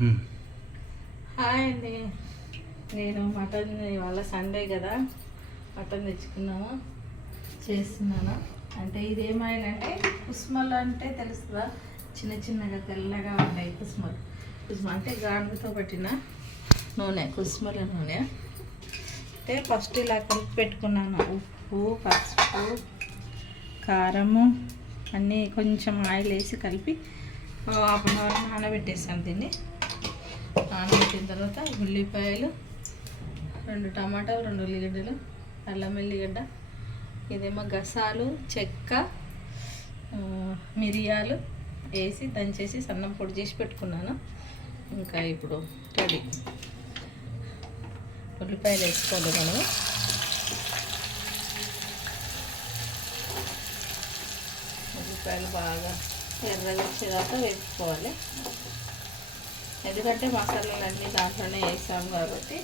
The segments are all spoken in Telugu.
హాయ్ అండి. నేను మటన్ ఇవాళ సండే కదా, మటన్ తెచ్చుకున్నాను, చేస్తున్నాను. అంటే ఇదేమైందంటే కుస్మలు అంటే తెలుస్తుందా, చిన్న చిన్నగా తెల్లగా ఉంటాయి కుస్మలు. అంటే గానుగతో పట్టిన నూనె, కుస్మల నూనె. అంటే ఫస్ట్ ఇలా కలిపి పెట్టుకున్నాను. ఉప్పు, పసుపు, కారము అన్నీ కొంచెం ఆయిల్ వేసి కలిపి హాఫ్ అన్ అవర్ నానబెట్టేసాను. దీన్ని నానబెట్టిన తర్వాత ఉల్లిపాయలు, 2 టమాటాలు, 2 ఉల్లిగడ్డలు, అల్లం వెల్లిగడ్డ, ఇదేమో గసాలు, చెక్క, మిరియాలు వేసి దంచేసి సన్నం పొడి చేసి పెట్టుకున్నాను. ఇంకా ఇప్పుడు రెడీ. ఉల్లిపాయలు వేసుకోవాలి మనము. ఉల్లిపాయలు బాగా ఎర్రగా వచ్చేదాకా వేసుకోవాలి. ఎందుకంటే మసాలాలన్నీ దాంట్లోనే వేసాము కాబట్టి,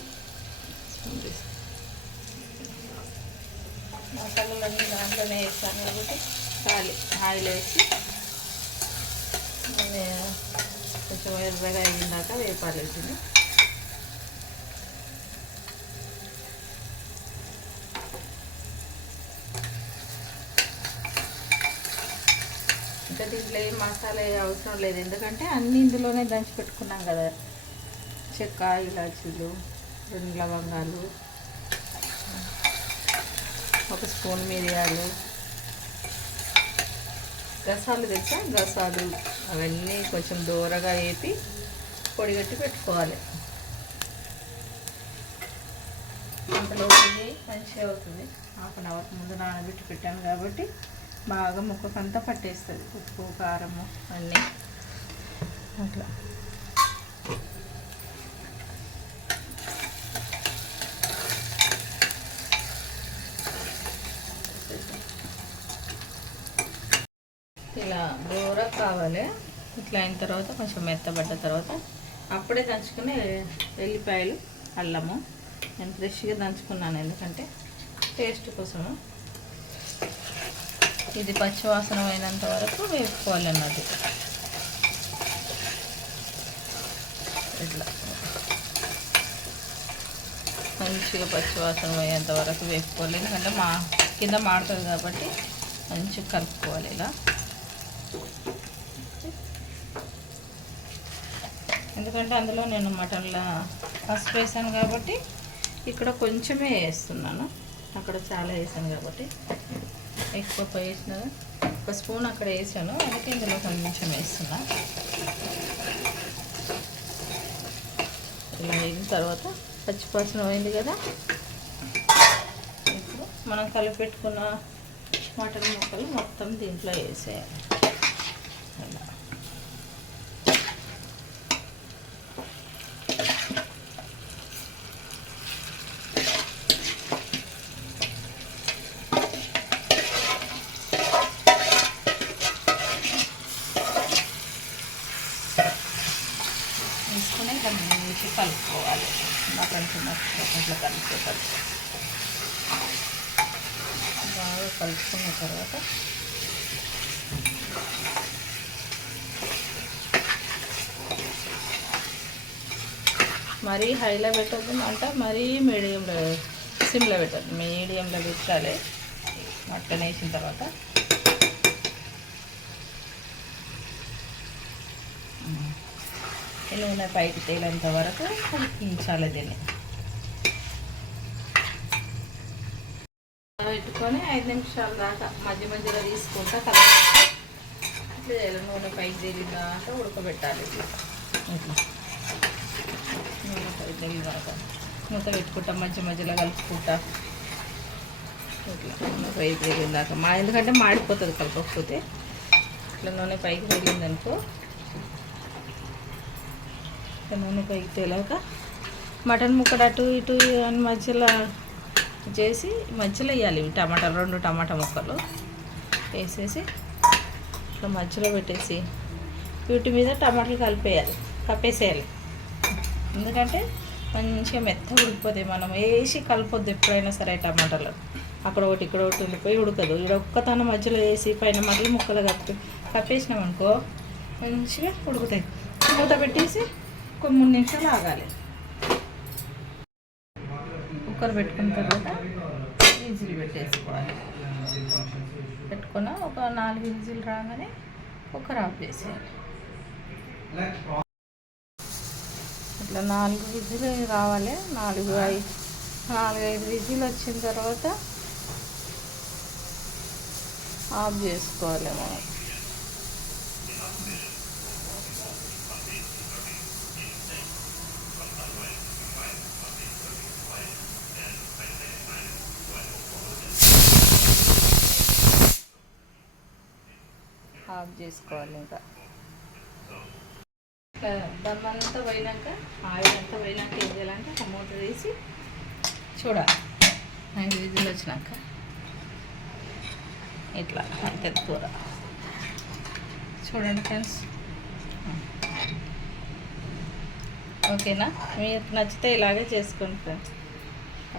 మసాలాలన్నీ దాంట్లోనే వేసాము కాబట్టి ఆయిల్ వేసి కొంచెం ఎర్రగా అయ్యిందాక వేపాలి. ఇంకా దీంట్లో ఏం మసాలా అవసరం లేదు, ఎందుకంటే అన్నీ ఇందులోనే దంచి పెట్టుకున్నాం కదా. చెక్క, ఇలాచీలు, 2 లవంగాలు, 1 స్పూన్ మిరియాలు, గసాలు తెచ్చా, గసాలు అవన్నీ కొంచెం దూరగా వేపి పొడిగట్టి పెట్టుకోవాలి. అంతలో మంచిగా అవుతుంది. హాఫ్ అన్ అవర్ ముందు నానబెట్టి పెట్టాను కాబట్టి బాగా ముక్కకంతా పట్టేస్తుంది. ఉప్పు, కారము అన్నీ అట్లా. ఇలా దూరం కావాలి. ఇట్లా అయిన తర్వాత కొంచెం మెత్తబడ్డ తర్వాత అప్పుడే దంచుకుని వెల్లిపాయలు, అల్లము నేను ఫ్రెష్గా దంచుకున్నాను, ఎందుకంటే టేస్ట్ కోసము. ఇది పచ్చివాసన అయినంత వరకు వేపుకోవాలి అన్నది. ఇట్లా మంచిగా పచ్చివాసన అయ్యేంత వరకు వేపుకోవాలి, ఎందుకంటే కింద మాడుతుంది కాబట్టి మంచిగా కలుపుకోవాలి. ఇలా ఎందుకంటే అందులో నేను మటన్లో పసుపు వేసాను కాబట్టి ఇక్కడ కొంచెమే వేస్తున్నాను, అక్కడ చాలా వేసాను కాబట్టి ఎక్కువ వేసిన 1 స్పూన్ అక్కడ వేసాను, అందుకే ఇందులో కొంచెం వేస్తున్నా. ఇలా అయిన తర్వాత పచ్చివాసన అయింది కదా, ఇప్పుడు మనం కలిపి పెట్టుకున్న మటన్ ముక్కలు మొత్తం దీంట్లో వేసేయాలి. అలా వేసుకుని ఇట్లా మంచి కలుపుకోవాలి. మటన్ ఇట్లా కలుపుకోవాలి. బాగా కలుపుకున్న తర్వాత మరీ హైలో పెట్టద్దు, అంటే మరీ మీడియంలో, సిమ్లో పెట్టద్దు, మీడియంలో పెట్టాలి. మటన్ వేసిన తర్వాత నూనె పైకి తేలేంత వరకు ఉడికించాలి. దీన్ని పెట్టుకొని 5 నిమిషాల దాకా మధ్య మధ్యలో తీసుకుంటా కలుపుకుంటా ఇట్లా చేయాలి. నూనె పైకి తేలిదాకా ఉడకబెట్టాలి. ఇట్లా నూనె పైకి తేలిదాకా మూత పెట్టుకుంటా, మధ్య మధ్యలో కలుపుకుంటా. ఇట్లా నూనె పైకి తేలిదాకా ఎందుకంటే మాడిపోతుంది కలపకపోతే. ఇట్లా నూనె పైకి తేలిందనుకో, నూనె పైకి తేలాక మటన్ ముక్కలు అటు ఇటు అని మధ్యలో చేసి మధ్యలో వేయాలి. టమాటాలు, 2 టమాటా ముక్కలు వేసేసి ఇట్లా మధ్యలో పెట్టేసి వీటి మీద టమాటాలు కప్పేసేయాలి. ఎందుకంటే మంచిగా మెత్తగా ఉడికిపోతాయి. మనం వేసి కలపొద్దు ఎప్పుడైనా సరే. టమాటాలు అక్కడ ఒకటి ఇక్కడ ఒకటి ఉండిపోయి ఉడకదు. ఇక్కడ ఒక్కతన మధ్యలో వేసి పైన మళ్ళీ ముక్కలు కప్పేసినాం అనుకో మంచిగా ఉడుకుతాయి. మూత పెట్టేసి ఒక 3 నిమిషాలు ఆగాలి. కుక్కర్ పెట్టుకున్న తర్వాత విజిల్ పెట్టేసుకోవాలి. పెట్టుకున్న ఒక 4 విజిల్ రాగానే కుక్కర్ ఆఫ్ చేసేయాలి. ఇట్లా 4 విజిల్ రావాలి. 4-5 విజిల్ వచ్చిన తర్వాత ఆఫ్ చేసుకోవాలి మనం. ఆఫ్ చేసుకోవాలి. ఇంకా దమ్మంతా పోయినాక ఆయిల్ అంతా పోయినాక ఏం చేయాలంటే ఒక మూత తీసి చూడాలి. 5 విజిల్ వచ్చినాక ఇట్లా అంతే కూర. చూడండి ఫ్రెండ్స్, ఓకేనా? మీకు నచ్చితే ఇలాగే చేసుకోండి ఫ్రెండ్స్.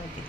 ఓకే.